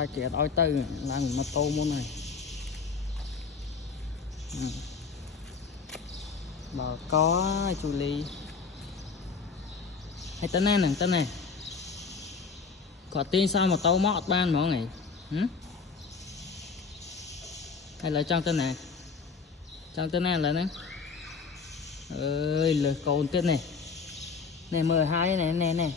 lại kẹt oi tư lăng mà tô môn này bảo có chú ly hay tên này có tin sao mà tao mót ban mỗi ngày hay là trong tên này là nó ơi là cồn tên này này 12 này